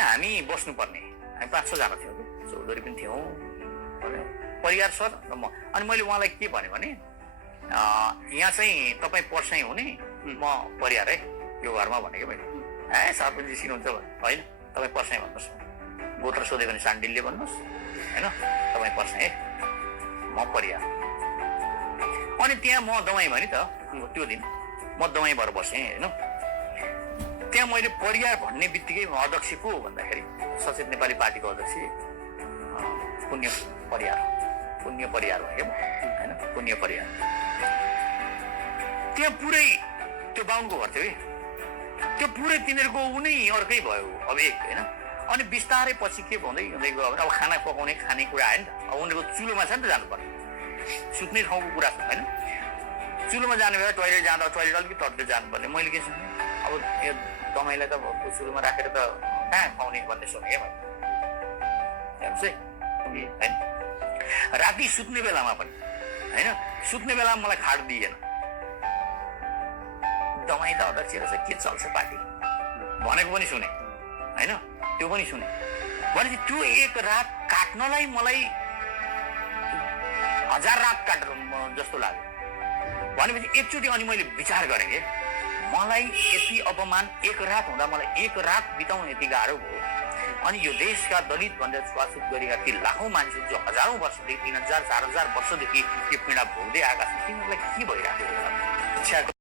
त्यहाँ हामी बस्नुपर्ने, हामी 5-6 जना थियौँ, चौधरी पनि थियौँ, परियार सर र म। अनि मैले उहाँलाई के भने यहाँ चाहिँ तपाईँ पर्साई हुने, म परियार है यो घरमा भनेको मैले। सरपञ्च सिक्नुहुन्छ होइन, तपाईँ पर्साई भन्नुहोस्, गोत्र सोध्यो भने सान्डिलले भन्नुहोस् होइन, तपाईँ पर्साई है, म परियार। अनि त्यहाँ म दमाई भने त त्यो दिन म दमाई भएर बसेँ होइन। त्यहाँ मैले परियार भन्ने बित्तिकै अध्यक्ष को भन्दाखेरि सचेत नेपाली पार्टीको अध्यक्ष पुण्य परियार भयो होइन, पुण्य परियार। त्यहाँ पुरै त्यो बाहुनको घर थियो कि, त्यो पुरै तिनीहरूको उनी अर्कै भयो अब एक होइन। अनि बिस्तारै पछि के हुँदै हुँदै गयो भने अब खाना पकाउने खानेकुरा आयो नि त, अब उनीहरूको चुलोमा छ नि त जानुपर्ने, सुत्ने ठाउँको कुरा छ होइन। चुलोमा जाने बेला टोइलेट जाँदा टोइलेट अलिकति तर्दै जानुपर्ने। मैले के सुने, अब यो दमाईलाई त चुलोमा राखेर त कहाँ खुवाउने भन्ने सुने क्या मैले, हेर्नुहोस् है होइन। राति सुत्ने बेलामा पनि होइन, सुत्ने बेलामा मलाई खाट दिएन। दमाई त अध्यक्ष रहेछ, के चल्छ पार्टी भनेको पनि सुने होइन, त्यो पनि सुने। भनेपछि त्यो एक रात काट्नलाई मलाई 1000 रात काट जस्तो लाग्यो। भनेपछि एकचोटि अनि मैले विचार गरेँ कि मलाई यति अपमान एक रात हुँदा मलाई एक रात बिताउनु यति गाह्रो भयो। अनि यो देशका दलित भनेर छुवाछुत गरेका ती लाखौँ मान्छे जो हजारौँ वर्षदेखि 3000-4000 वर्षदेखि यो पीडा भोग्दै आएका छन्, तिनीहरूलाई के भइरहेको छ?